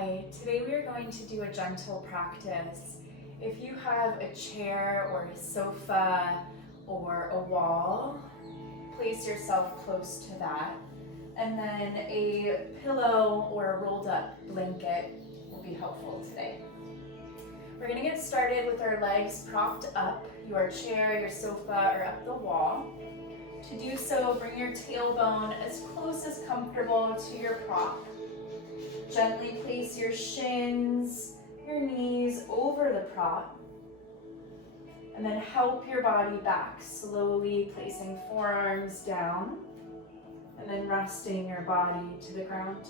Hi, today we are going to do a gentle practice. If you have a chair or a sofa or a wall, place yourself close to that. And then a pillow or a rolled up blanket will be helpful today. We're going to get started with our legs propped up, your chair, your sofa, or up the wall. To do so, bring your tailbone as close as comfortable to your prop. Gently place your shins, your knees over the prop, and then help your body back, slowly placing forearms down, and then resting your body to the ground.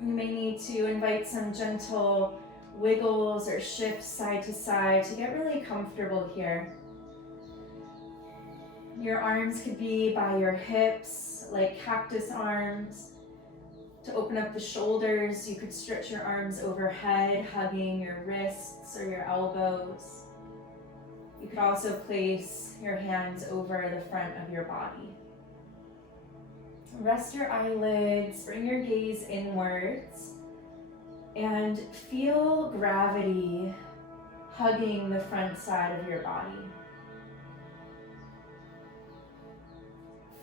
You may need to invite some gentle wiggles or shifts side to side to get really comfortable here. Your arms could be by your hips, like cactus arms. To open up the shoulders, you could stretch your arms overhead, hugging your wrists or your elbows. You could also place your hands over the front of your body. Rest your eyelids, bring your gaze inwards, and feel gravity hugging the front side of your body.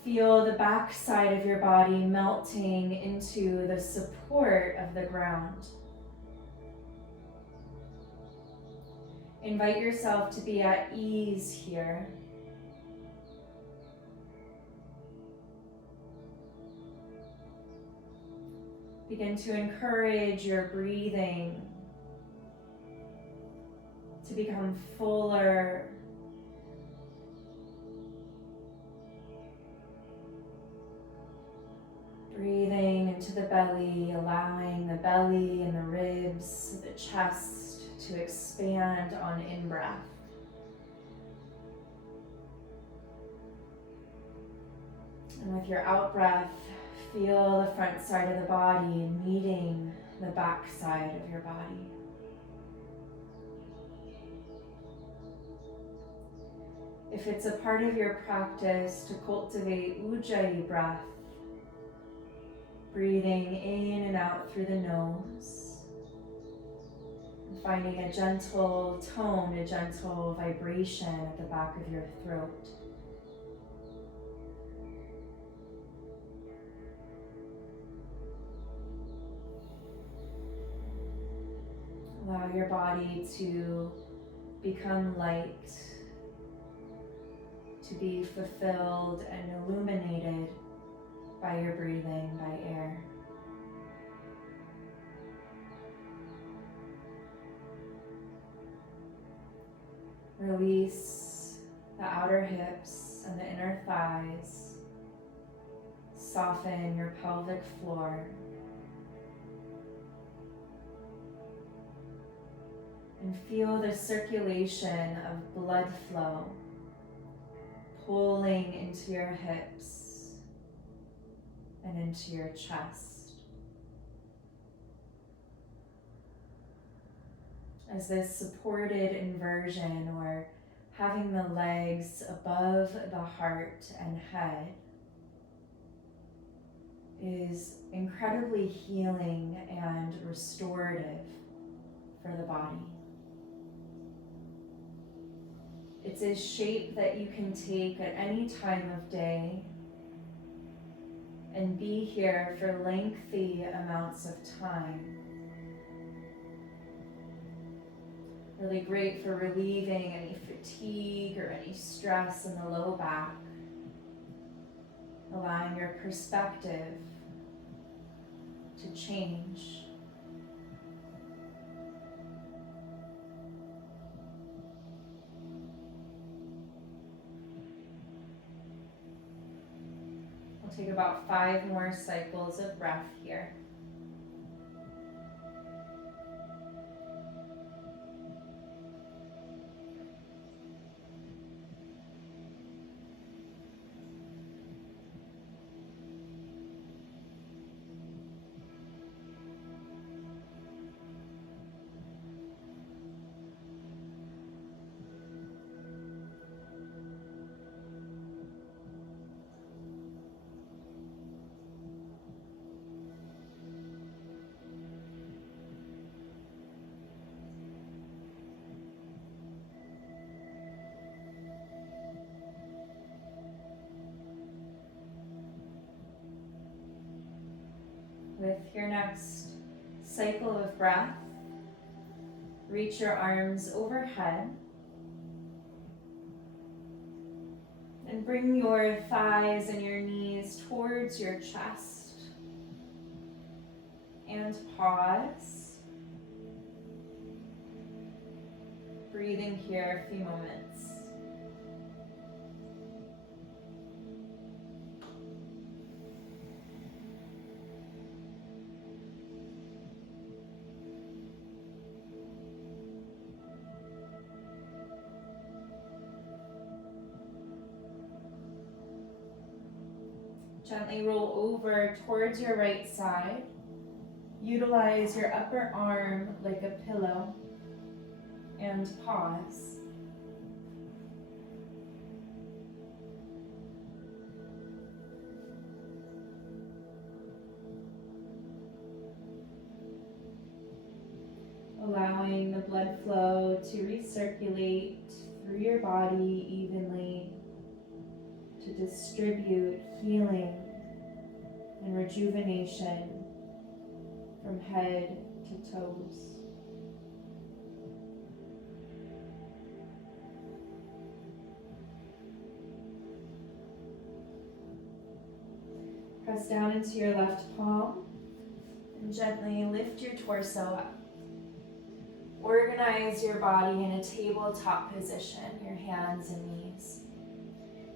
Feel the back side of your body melting into the support of the ground. Invite yourself to be at ease here. Begin to encourage your breathing to become fuller, breathing into the belly, allowing the belly and the ribs, the chest to expand on in-breath. And with your out-breath, feel the front side of the body meeting the back side of your body. If it's a part of your practice to cultivate Ujjayi breath, breathing in and out through the nose, and finding a gentle tone, a gentle vibration at the back of your throat. Allow your body to become light, to be fulfilled and illuminated by your breathing, by air. Release the outer hips and the inner thighs. Soften your pelvic floor. And feel the circulation of blood flow pulling into your hips and into your chest. As this supported inversion, or having the legs above the heart and head, is incredibly healing and restorative for the body. It's a shape that you can take at any time of day and be here for lengthy amounts of time. Really great for relieving any fatigue or any stress in the low back, allowing your perspective to change. We'll take about 5 more cycles of breath here. With your next cycle of breath, reach your arms overhead and bring your thighs and your knees towards your chest. And pause. Breathing here a few moments. Gently roll over towards your right side. Utilize your upper arm like a pillow and pause. Allowing the blood flow to recirculate through your body evenly to distribute healing and rejuvenation from head to toes. Press down into your left palm and gently lift your torso up. Organize your body in a tabletop position, your hands and knees.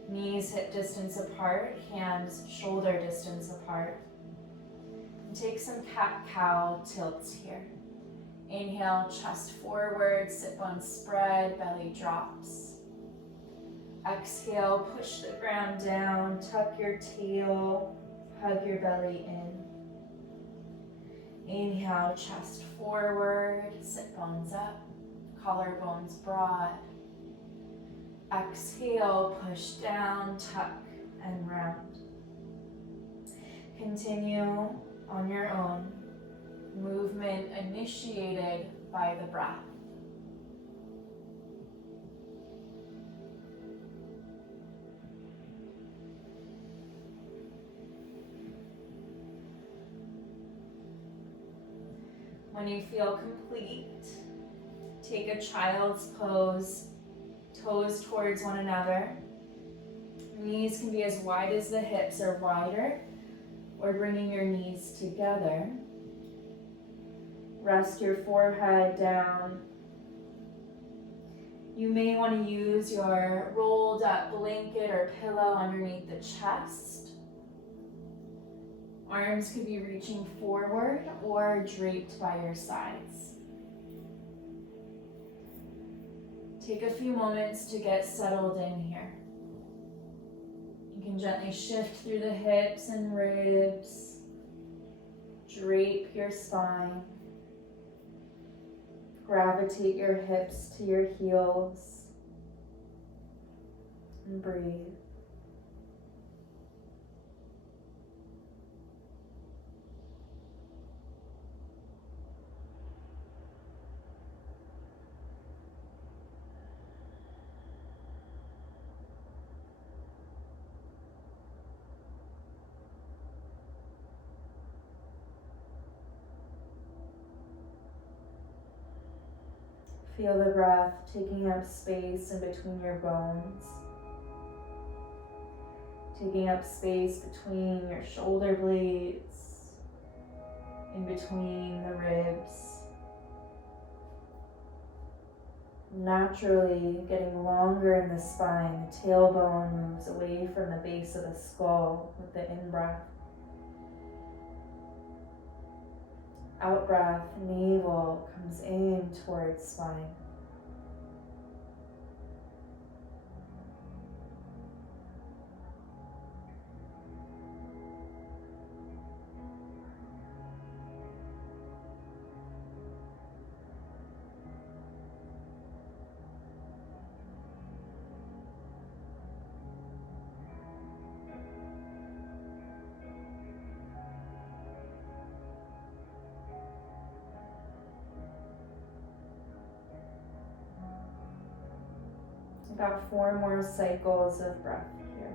Knees hip distance apart, hands shoulder distance apart. And take some cat-cow tilts here. Inhale, chest forward, sit bones spread, belly drops. Exhale, push the ground down, tuck your tail, hug your belly in. Inhale, chest forward, sit bones up, collarbones broad. Exhale, push down, tuck and round. Continue on your own. Movement initiated by the breath. When you feel complete, take a child's pose, toes towards one another. Knees can be as wide as the hips or wider, or bringing your knees together. Rest your forehead down. You may want to use your rolled up blanket or pillow underneath the chest. Arms could be reaching forward or draped by your sides. Take a few moments to get settled in here. You can gently shift through the hips and ribs. Drape your spine. Gravitate your hips to your heels. And breathe. Feel the breath taking up space in between your bones, taking up space between your shoulder blades, in between the ribs. Naturally getting longer in the spine, the tailbone moves away from the base of the skull with the in-breath. Out-breath, navel comes in towards spine. About 4 more cycles of breath here.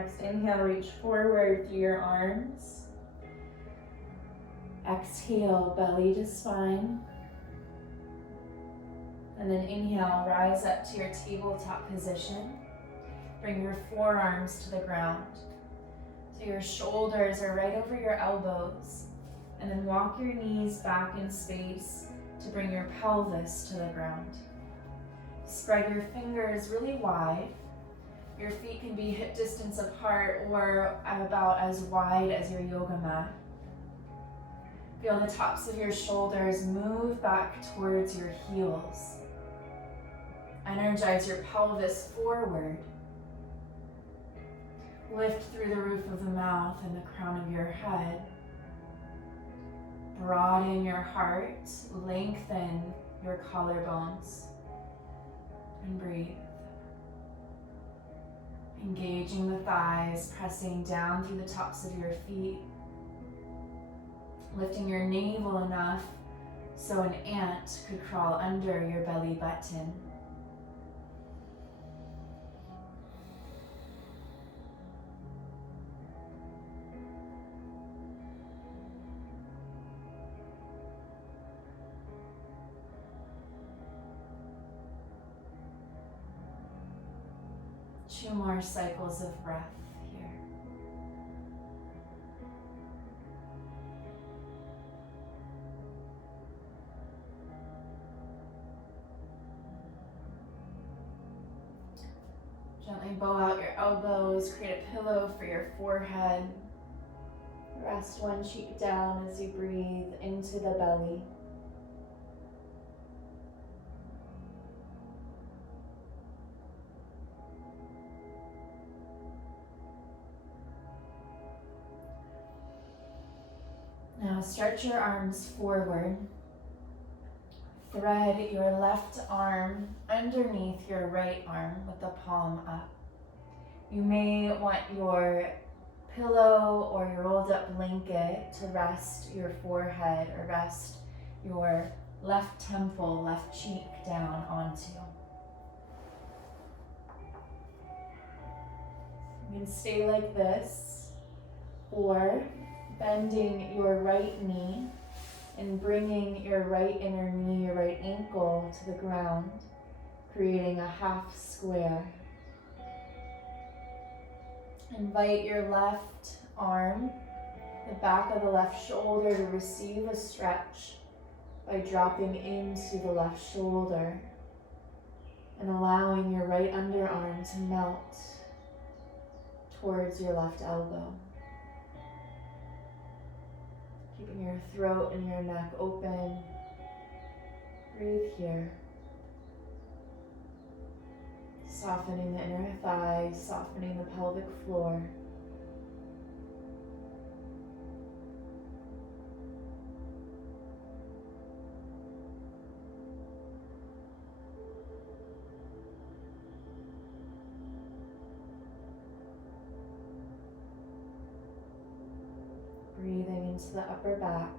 next inhale, reach forward through your arms. Exhale, belly to spine. And then inhale, rise up to your tabletop position. Bring your forearms to the ground. So your shoulders are right over your elbows. And then walk your knees back in space to bring your pelvis to the ground. Spread your fingers really wide. Your feet can be hip distance apart or about as wide as your yoga mat. Feel the tops of your shoulders move back towards your heels. Energize your pelvis forward. Lift through the roof of the mouth and the crown of your head. Broaden your heart, lengthen your collarbones, and breathe. Engaging the thighs, pressing down through the tops of your feet. Lifting your navel enough so an ant could crawl under your belly button. Two more cycles of breath here. Gently bow out your elbows, create a pillow for your forehead. Rest one cheek down as you breathe into the belly. Now stretch your arms forward. Thread your left arm underneath your right arm with the palm up. You may want your pillow or your rolled up blanket to rest your forehead or rest your left temple, left cheek down onto. You can stay like this, or bending your right knee and bringing your right inner knee, your right ankle to the ground, creating a half square. Invite your left arm, the back of the left shoulder, to receive a stretch by dropping into the left shoulder and allowing your right underarm to melt towards your left elbow. Keeping your throat and your neck open. Breathe here. Softening the inner thighs, softening the pelvic floor. Breathing into the upper back.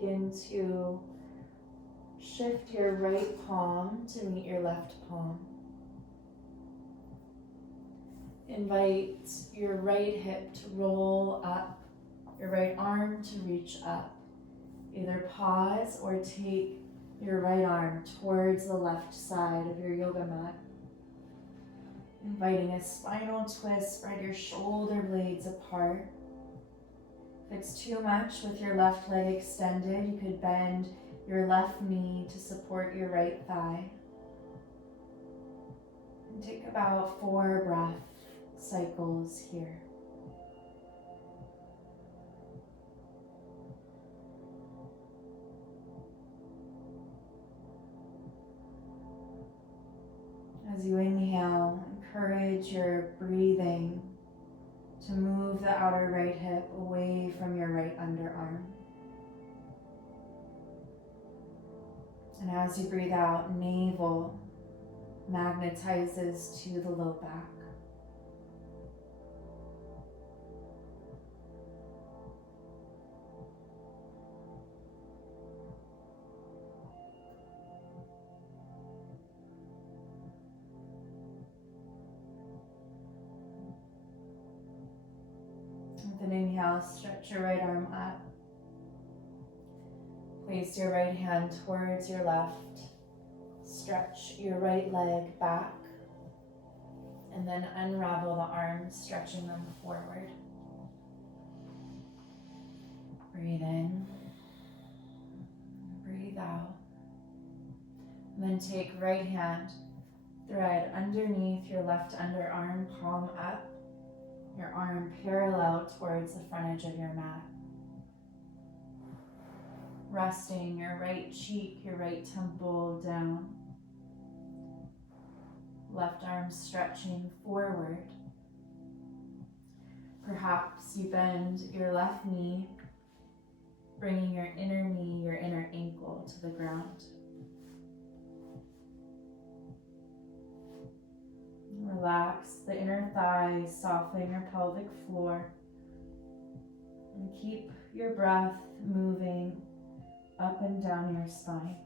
Begin to shift your right palm to meet your left palm. Invite your right hip to roll up, your right arm to reach up. Either pause or take your right arm towards the left side of your yoga mat. Inviting a spinal twist, spread your shoulder blades apart. If it's too much with your left leg extended, you could bend your left knee to support your right thigh. And take about 4 breath cycles here. As you inhale, encourage your breathing to move the outer right hip away from your right underarm. And as you breathe out, navel magnetizes to the low back. With an inhale, stretch your right arm up. Place your right hand towards your left. Stretch your right leg back. And then unravel the arms, stretching them forward. Breathe in. Breathe out. And then take right hand, thread underneath your left underarm, palm up. Your arm parallel towards the front edge of your mat. Resting your right cheek, your right temple down. Left arm stretching forward. Perhaps you bend your left knee, bringing your inner knee, your inner ankle to the ground. Relax the inner thighs, soften your pelvic floor, and keep your breath moving up and down your spine.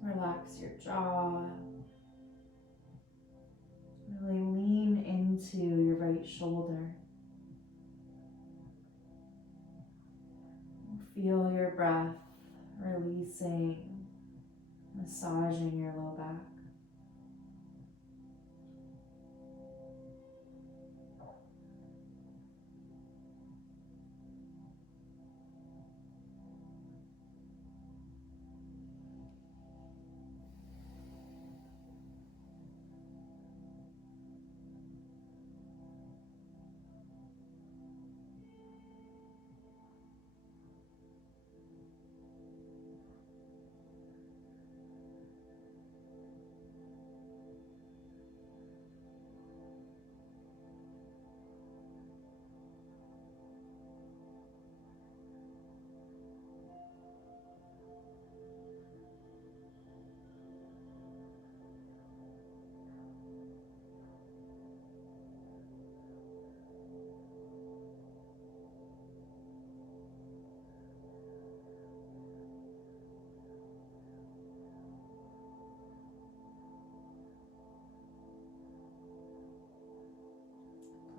Relax your jaw. Really lean into your right shoulder. Feel your breath releasing, massaging your low back.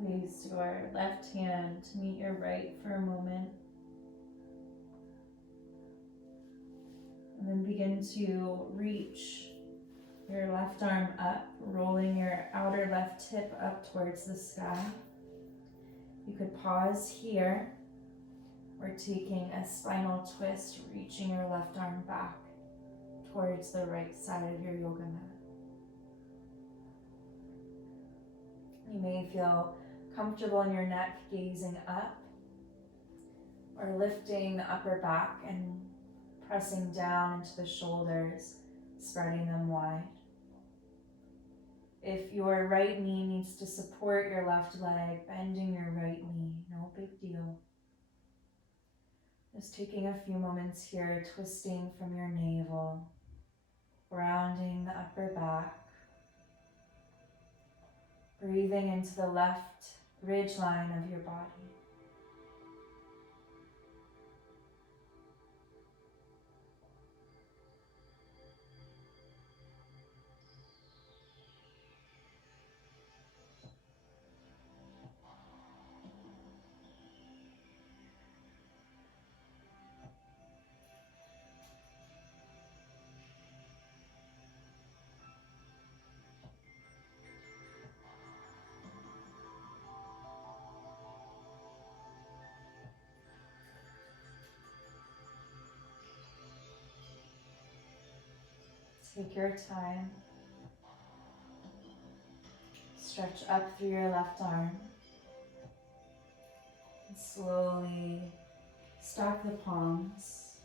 Place your left hand to meet your right for a moment. And then begin to reach your left arm up, rolling your outer left hip up towards the sky. You could pause here, or taking a spinal twist, reaching your left arm back towards the right side of your yoga mat. You may feel comfortable in your neck gazing up, or lifting the upper back and pressing down into the shoulders, spreading them wide. If your right knee needs to support your left leg, bending your right knee, no big deal. Just taking a few moments here, twisting from your navel, rounding the upper back, breathing into the left ridge line of your body. Take your time. Stretch up through your left arm. And slowly stack the palms.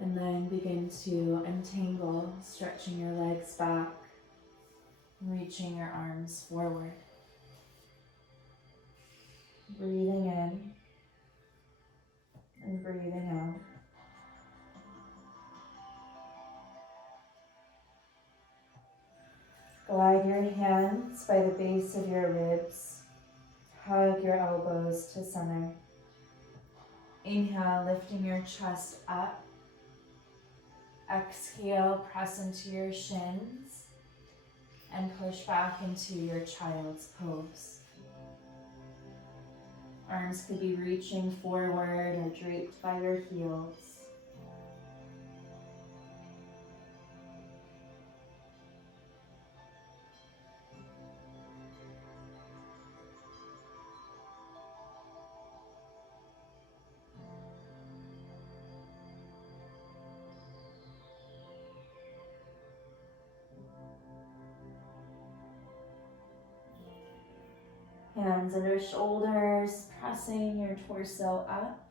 And then begin to untangle, stretching your legs back, reaching your arms forward. Breathing in and breathing out. Glide your hands by the base of your ribs. Hug your elbows to center. Inhale, lifting your chest up. Exhale, press into your shins and push back into your child's pose. Arms could be reaching forward or draped by your heels. Hands under shoulders, pressing your torso up,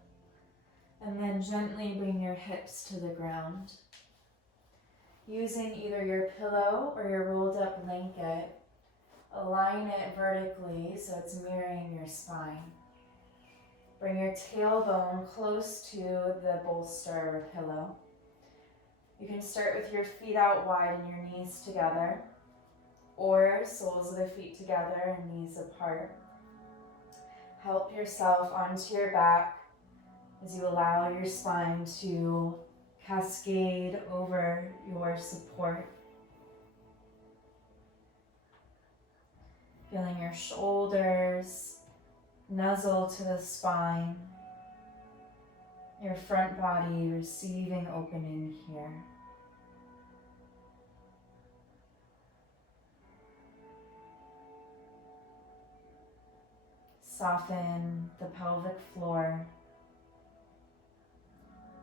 and then gently bring your hips to the ground. Using either your pillow or your rolled up blanket, align it vertically so it's mirroring your spine. Bring your tailbone close to the bolster or pillow. You can start with your feet out wide and your knees together, or soles of the feet together and knees apart. Help yourself onto your back as you allow your spine to cascade over your support. Feeling your shoulders nuzzle to the spine, your front body receiving opening here. Soften the pelvic floor.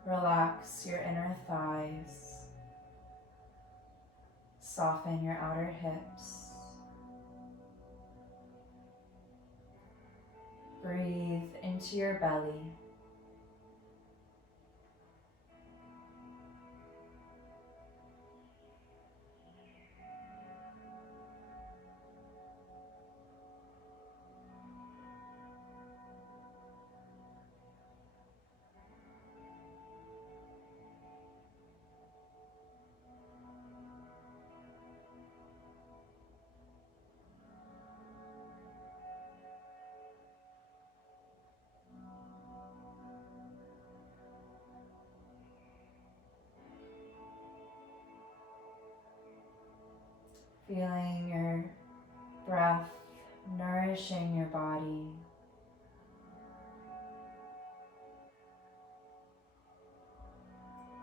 Relax your inner thighs. Soften your outer hips. Breathe into your belly. Feeling your breath nourishing your body.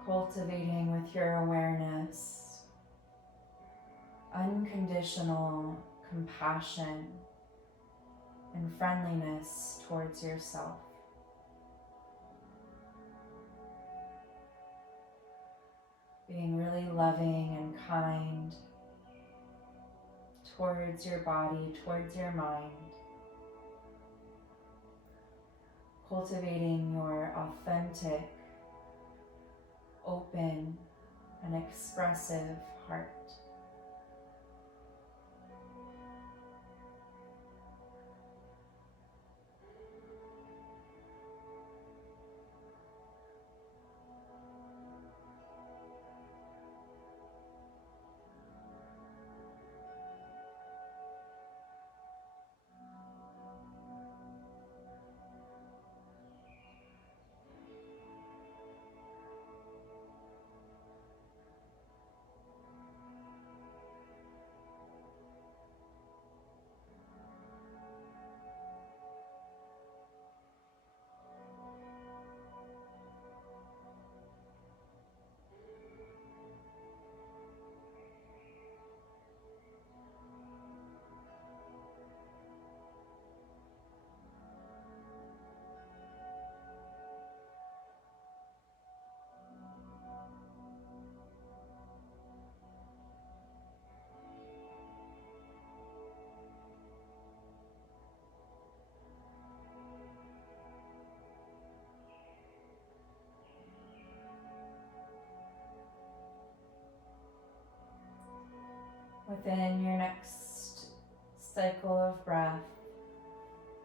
Cultivating with your awareness unconditional compassion and friendliness towards yourself. Being really loving and kind towards your body, towards your mind. Cultivating your authentic, open, and expressive heart. within your next cycle of breath,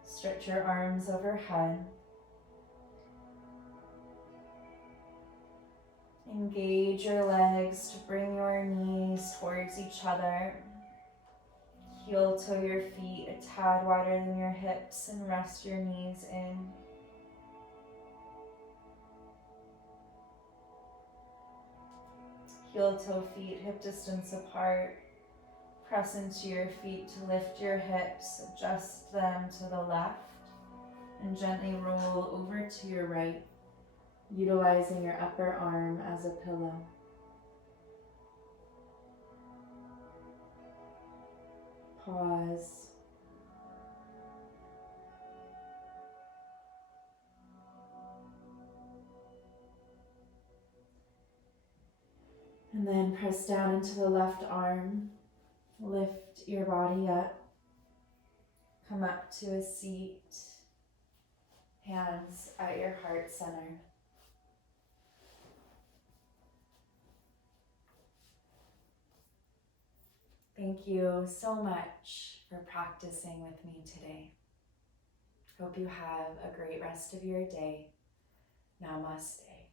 stretch your arms overhead. Engage your legs to bring your knees towards each other. Heel toe your feet a tad wider than your hips and rest your knees in. Heel toe feet hip distance apart. Press into your feet to lift your hips, adjust them to the left, and gently roll over to your right, utilizing your upper arm as a pillow. Pause. And then press down into the left arm. Lift your body up. Come up to a seat. Hands at your heart center. Thank you so much for practicing with me today. Hope you have a great rest of your day. Namaste.